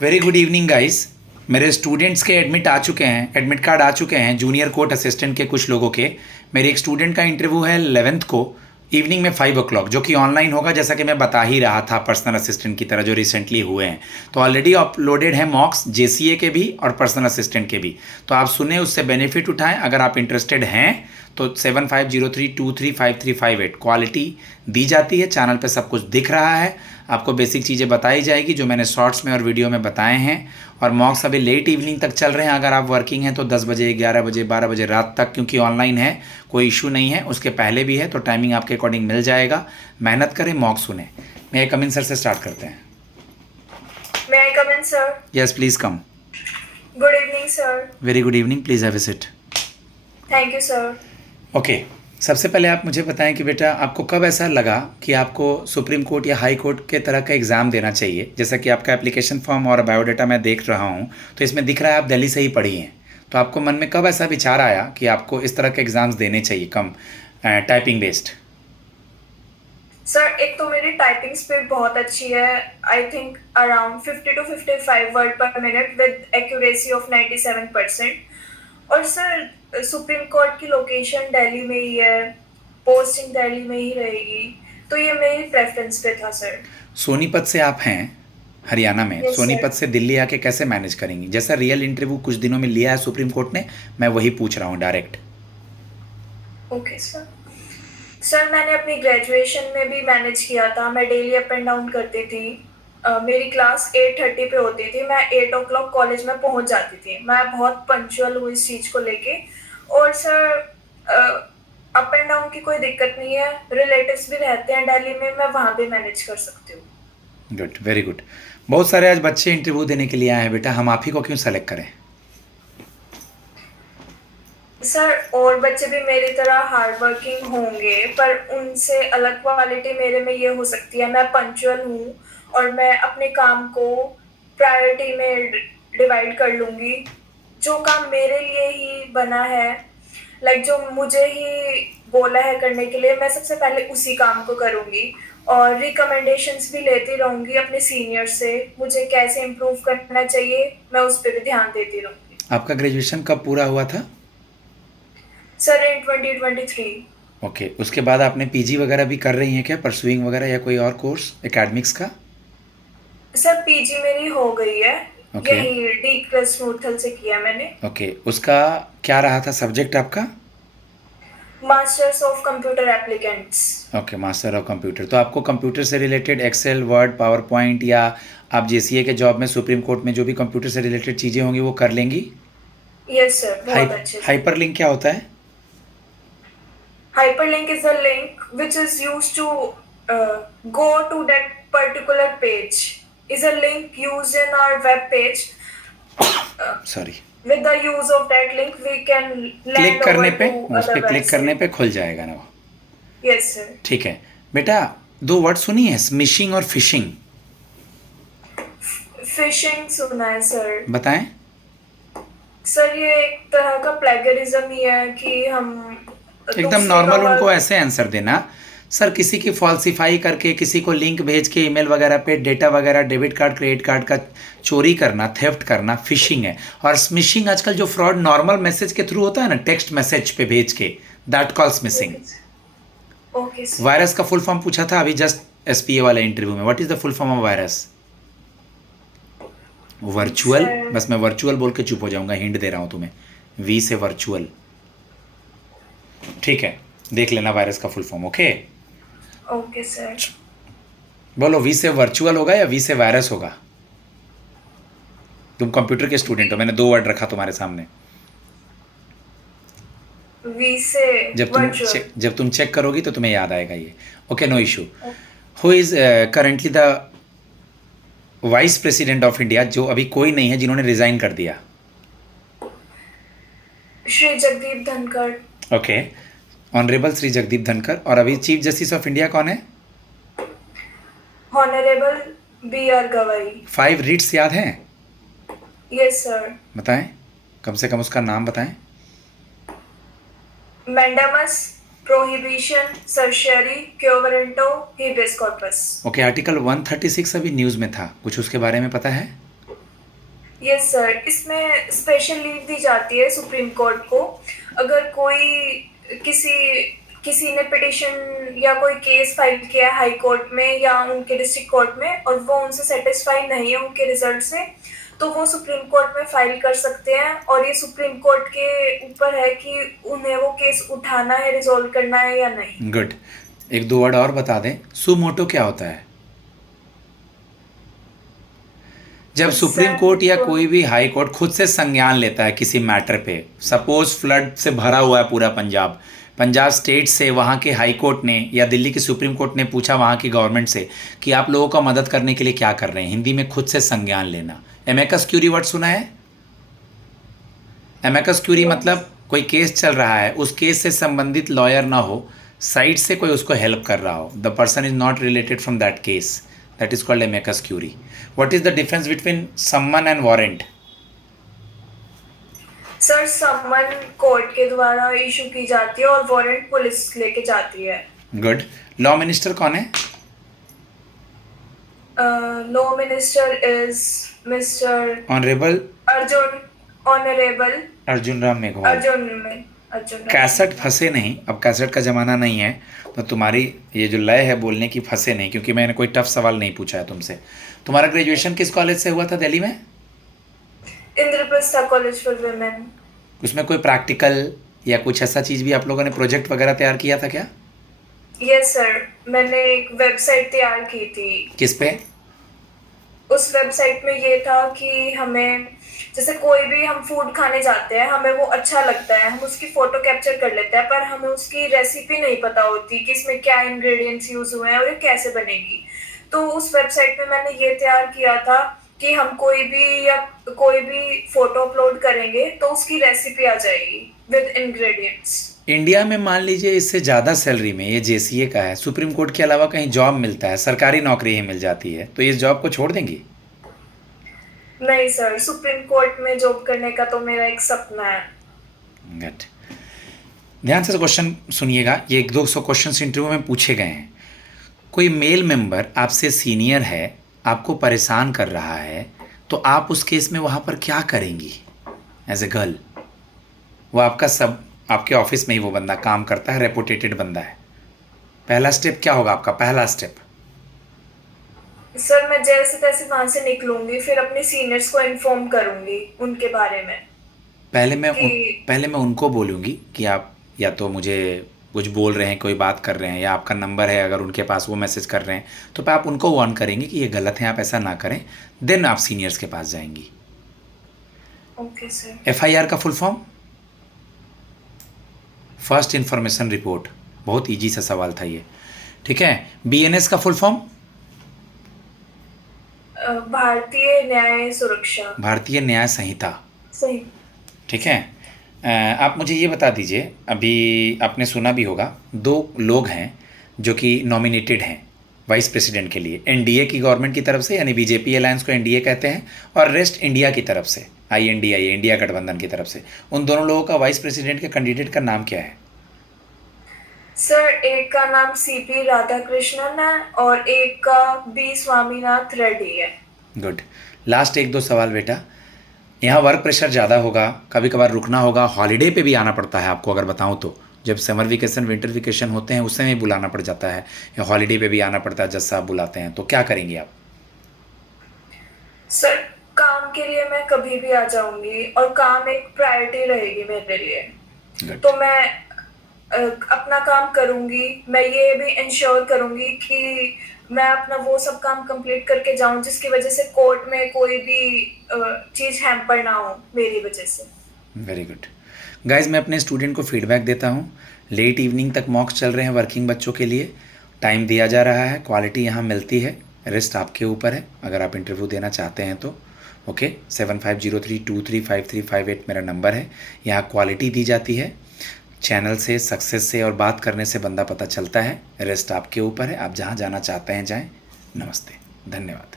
Very good evening guys. मेरे students के admit card आ चुके हैं जूनियर कोर्ट असिस्टेंट के कुछ लोगों के। मेरे एक स्टूडेंट का इंटरव्यू है 11th को इवनिंग में 5 o'clock, जो कि ऑनलाइन होगा, जैसा कि मैं बता ही रहा था पर्सनल असिस्टेंट की तरह जो रिसेंटली हुए हैं। तो ऑलरेडी अपलोडेड है मॉक्स जेसीए के भी और पर्सनल असिस्टेंट के भी, तो आप सुने, उससे बेनिफिट उठाएं। अगर आप इंटरेस्टेड हैं तो 7503235358 क्वालिटी दी जाती है, चैनल पे सब कुछ दिख रहा है, आपको बेसिक चीज़ें बताई जाएगी जो मैंने शॉर्ट्स में और वीडियो में बताए हैं। और मॉक्स अभी लेट इवनिंग तक चल रहे हैं, अगर आप वर्किंग हैं तो 10 बजे, 11 बजे, 12 बजे रात तक, क्योंकि ऑनलाइन है, कोई इशू नहीं है। उसके पहले भी है तो टाइमिंग आपके अकॉर्डिंग मिल जाएगा। मेहनत करें, मॉक्स सुने। मैं कम इन सर से स्टार्ट करते हैं। May I come in, sir? Yes please come. Good evening, sir. Very good evening, please have a seat. Thank you, sir. Okay, सबसे पहले आप मुझे बताएं कि बेटा आपको कब ऐसा लगा कि आपको सुप्रीम कोर्ट या हाई कोर्ट के तरह का एग्ज़ाम देना चाहिए। जैसा कि आपका एप्लीकेशन फॉर्म और बायोडाटा मैं देख रहा हूँ, तो इसमें दिख रहा है आप दिल्ली से ही पढ़ी हैं। तो आपको मन में कब ऐसा विचार आया कि आपको इस तरह के एग्ज़ाम्स देने चाहिए, कम टाइपिंग बेस्ड? सर, एक तो मेरी टाइपिंग स्पीड बहुत अच्छी है। I think around 50 to 55 word पर मिनट विद एक्यूरेसी ऑफ 97%। और सर, सुप्रीम कोर्ट की लोकेशन दिल्ली में ही है, पोस्टिंग दिल्ली में ही रहेगी, तो ये मेरी प्रेफरेंस पे था सर। सोनीपत से आप हैं, हरियाणा में। Yes sir. सोनीपत से दिल्ली आके कैसे मैनेज करेंगी? जैसा रियल इंटरव्यू कुछ दिनों में लिया है सुप्रीम कोर्ट ने, मैं वही पूछ रहा हूँ डायरेक्ट। Okay sir. सर, मैंने अपनी ग्रेजुएशन में भी मैनेज किया था। मैं डेली अप एंड डाउन करती थी। मेरी क्लास 8:30 पे होती थी। मैं 8 o'clock कॉलेज में पहुंच जाती थी। मैं बहुत पंक्चुअल हूँ इस चीज़ को लेके। और सर, अप एंड डाउन की कोई दिक्कत नहीं है। रिलेटिव्स भी रहते हैं दिल्ली में, मैं वहाँ भी मैनेज कर सकती हूँ। Good, very good. बहुत सारे आज बच्चे इंटरव्यू देने के लिए आए हैं बेटा, हम आप ही को क्यों सेलेक्ट करें? सर, और बच्चे भी मेरी तरह हार्ड वर्किंग होंगे, पर उनसे अलग क्वालिटी मेरे में ये हो सकती है, मैं पंक्चुअल हूँ और मैं अपने काम को प्रायोरिटी में डिवाइड कर लूँगी। जो काम मेरे लिए ही बना है, लाइक जो मुझे ही बोला है करने के लिए, मैं सबसे पहले उसी काम को करूँगी। और रिकमेंडेशंस भी लेती रहूँगी अपने सीनियर से, मुझे कैसे इम्प्रूव करना चाहिए, मैं उस पर भी ध्यान देती रहूँगी। आपका ग्रेजुएशन कब पूरा हुआ था? सर, इन 2023। ओके, उसके बाद आपने पीजी वगैरह भी कर रही हैं क्या, परसुइंग वगैरह, या कोई और कोर्स एकेडमिक्स का? सर, पीजी मेरी हो गई है। ओके। यही डी प्लस मूर्थल से किया मैंने। ओके, उसका क्या रहा था सब्जेक्ट आपका? Masters of computer applicants. Okay, master of computer. तो आपको कंप्यूटर से related Excel, Word, PowerPoint, या आप जेसीए के जॉब में सुप्रीम कोर्ट में जो भी कंप्यूटर से रिलेटेड चीज़ें होंगी वो कर लेंगी? यस सर, बहुत अच्छे से। हाइपरलिंक क्या होता है? Hyperlink is a link which is used to go to that particular page. Is a link used in our web page. Sorry. With the use of that link, we can click land करने over पे, to उस पर other click करने website. पे खुल जाएगा ना वो? Yes sir. ठीक है बेटा, दो वर्ड सुनी है, स्मिशिंग और फिशिंग, Phishing सुना है सर। बताएं। सर, ये एक तरह का प्लेगरिज्म ही है कि हम एकदम दूसरे का नॉर्मल उनको वर्क। ऐसे आंसर देना, सर किसी की फॉल्सिफाई करके, किसी को लिंक भेज के ईमेल वगैरह पे डेटा वगैरह, डेबिट कार्ड, क्रेडिट कार्ड का चोरी करना, थेफ्ट करना, फिशिंग है। और स्मिशिंग आजकल जो फ्रॉड नॉर्मल मैसेज के थ्रू होता है ना, टेक्स्ट मैसेज पे भेज के, that calls missing. Okay sir. Virus का फुल फॉर्म पूछा था अभी जस्ट एसपीए वाले इंटरव्यू में, what is the full form of virus? Virtual. Sir. बस मैं वर्चुअल बोल के चुप हो जाऊंगा, हिंट दे रहा हूं तुम्हें, वी से वर्चुअल। ठीक है, देख लेना वायरस का full form. Okay, okay sir. बोलो, वी से वर्चुअल होगा या वी से वायरस होगा? तुम कंप्यूटर के स्टूडेंट हो, मैंने दो वर्ड रखा तुम्हारे सामने। वी से जब तुम चेक करोगी तो तुम्हें याद आएगा ये। Okay, no issue. Who is currently the vice president of India, जो अभी कोई नहीं है, जिन्होंने रिजाइन कर दिया? श्री जगदीप धनखड़। Okay, honourable Shri Jagdeep Dhankhar. और अभी चीफ जस्टिस ऑफ इंडिया कौन है? Honourable B.R. गवाई। 5 रीट्स याद हैं? Yes sir. बताएं, कम से कम उसका नाम बताएं। Mandamus, prohibition, certiorari, quo warranto, habeas corpus. Okay, article 136 अभी न्यूज़ में था, कुछ उसके बारे में पता है? यस सर, इसमें स्पेशल लीव दी जाती है सुप्रीम कोर्ट को। अगर कोई किसी किसी ने पिटिशन या कोई केस फाइल किया है हाई कोर्ट में या उनके डिस्ट्रिक्ट कोर्ट में और वो उनसे सेटिस्फाई नहीं है उनके रिजल्ट से, तो वो सुप्रीम कोर्ट में फाइल कर सकते हैं और ये सुप्रीम कोर्ट के ऊपर है कि उन्हें वो केस उठाना है, रिजॉल्व करना है या नहीं। गुड। एक दो वर्ड और बता दें, सुमोटो क्या होता है? जब सुप्रीम कोर्ट या कोई भी हाई कोर्ट खुद से संज्ञान लेता है किसी मैटर पे, सपोज फ्लड से भरा हुआ है पूरा पंजाब, पंजाब स्टेट से वहाँ के हाई कोर्ट ने या दिल्ली की सुप्रीम कोर्ट ने पूछा वहाँ की गवर्नमेंट से कि आप लोगों का मदद करने के लिए क्या कर रहे हैं, हिंदी में खुद से संज्ञान लेना। एमेकस क्यूरी वर्ड सुना है? एमेकस क्यूरी मतलब कोई केस चल रहा है, उस केस से संबंधित लॉयर ना हो, साइड से कोई उसको हेल्प कर रहा हो, the person is not related from that case, that is called amicus curiae. What is the difference between summon and warrant? Sir, summon court के द्वारा इशू की जाती है और वारंट पुलिस लेके जाती है। गुड। लॉ मिनिस्टर कौन है? Law minister is mister honourable honourable Arjun Ram Meghwal. Arjun cassette फंसे नहीं, अब कैसेट का ज़माना नहीं है, तो तुम्हारी ये जो लय है बोलने की फंसे नहीं, क्योंकि मैंने कोई टफ सवाल नहीं पूछा है तुमसे। तुम्हारा ग्रेजुएशन किस कॉलेज से हुआ था दिल्ली में? Indraprastha college for women. उसमें कोई प्रैक्टिकल या कुछ ऐसा चीज़ भी आप लोगों ने प्रोजेक्ट वगैरह तैयार किया था क्या? यस सर, मैंने एक वेबसाइट तैयार की थी। किस पे? उस वेबसाइट में ये था कि हमें जैसे कोई भी हम फूड खाने जाते हैं, हमें वो अच्छा लगता है, हम उसकी फोटो कैप्चर कर लेते हैं, पर हमें उसकी रेसिपी नहीं पता होती कि इसमें क्या इंग्रेडिएंट्स यूज हुए हैं और ये कैसे बनेगी। तो उस वेबसाइट में मैंने ये तैयार किया था कि हम कोई भी फोटो अपलोड करेंगे तो उसकी रेसिपी आ जाएगी विद इंग्रेडिएंट्स। इंडिया में मान लीजिए इससे ज़्यादा सैलरी में, ये जेसीए का है, सुप्रीम कोर्ट के अलावा कहीं जॉब मिलता है, सरकारी नौकरी ही मिल जाती है, तो इस जॉब को छोड़ देंगी? नहीं सर, सुप्रीम कोर्ट में जॉब करने का तो मेरा एक सपना है। गुड। ध्यान से क्वेश्चन सुनिएगा, ये 100-200 क्वेश्चन इंटरव्यू में पूछे गए हैं। कोई मेल मेंबर आपसे सीनियर है, आपको परेशान कर रहा है, तो आप उस केस में वहाँ पर क्या करेंगी एज ए गर्ल? वो आपके ऑफिस में ही वो बंदा काम करता है, रेपुटेटेड बंदा है, पहला स्टेप क्या होगा आपका? पहला स्टेप सर, मैं जैसे तैसे वहां से निकलूंगी, फिर अपने सीनियर्स को इन्फॉर्म करूंगी उनके बारे में। पहले मैं उनको बोलूँगी कि आप या तो मुझे कुछ बोल रहे हैं, कोई बात कर रहे हैं, या आपका नंबर है अगर उनके पास, वो मैसेज कर रहे हैं, तो आप उनको वार्न करेंगे कि ये गलत है, आप ऐसा ना करें, देन आप सीनियर्स के पास जाएंगी। Okay sir. एफआईआर का full form? First information report. बहुत इजी सा सवाल था ये, ठीक है। बीएनएस का फुल फॉर्म? भारतीय न्याय सुरक्षा। भारतीय न्याय संहिता। सही। ठीक है। आप मुझे ये बता दीजिए, अभी आपने सुना भी होगा, 2 लोग हैं जो कि नॉमिनेटेड हैं वाइस प्रेसिडेंट के लिए, एनडीए की गवर्नमेंट की तरफ से, यानी बीजेपी अलायंस को एनडीए कहते हैं, और रेस्ट इंडिया की तरफ से आईएनडीआई, इंडिया गठबंधन की तरफ से। उन दोनों लोगों का वाइस प्रेसिडेंट के कैंडिडेट का नाम क्या है? सर, एक का नाम सीपी राधाकृष्णन है और एक का बी स्वामीनाथ रेड्डी है। गुड। लास्ट 1-2 सवाल बेटा। यहाँ वर्क प्रेशर ज़्यादा होगा, कभी कभार रुकना होगा, हॉलीडे पे भी आना पड़ता है आपको, अगर बताऊँ तो जब समर वेकेशन, विंटर वेकेशन होते हैं, उस समय बुलाना पड़ जाता है, या हॉलीडे पे भी आना पड़ता है, जज साहब बुलाते हैं, तो क्या करेंगे आप? सर, काम के लिए मैं कभी भी आ जाऊंगी और काम एक प्रायोरिटी रहेगी मेरे लिए। Good. तो मैं अपना काम करूंगी, मैं ये भी इंश्योर करूंगी कि मैं अपना वो सब काम कंप्लीट करके जाऊं जिसकी वजह से कोर्ट में कोई भी चीज़ हैम्पर ना हो मेरी वजह से। वेरी गुड गाइज, मैं अपने स्टूडेंट को फीडबैक देता हूँ। लेट इवनिंग तक मॉक्स चल रहे हैं वर्किंग बच्चों के लिए, टाइम दिया जा रहा है, क्वालिटी यहाँ मिलती है, रेस्ट आपके ऊपर है। अगर आप इंटरव्यू देना चाहते हैं तो ओके, 7503235358 मेरा नंबर है। यहाँ क्वालिटी दी जाती है, चैनल से, सक्सेस से और बात करने से बंदा पता चलता है। रेस्ट आपके ऊपर है, आप जहाँ जाना चाहते हैं जाएं। नमस्ते, धन्यवाद।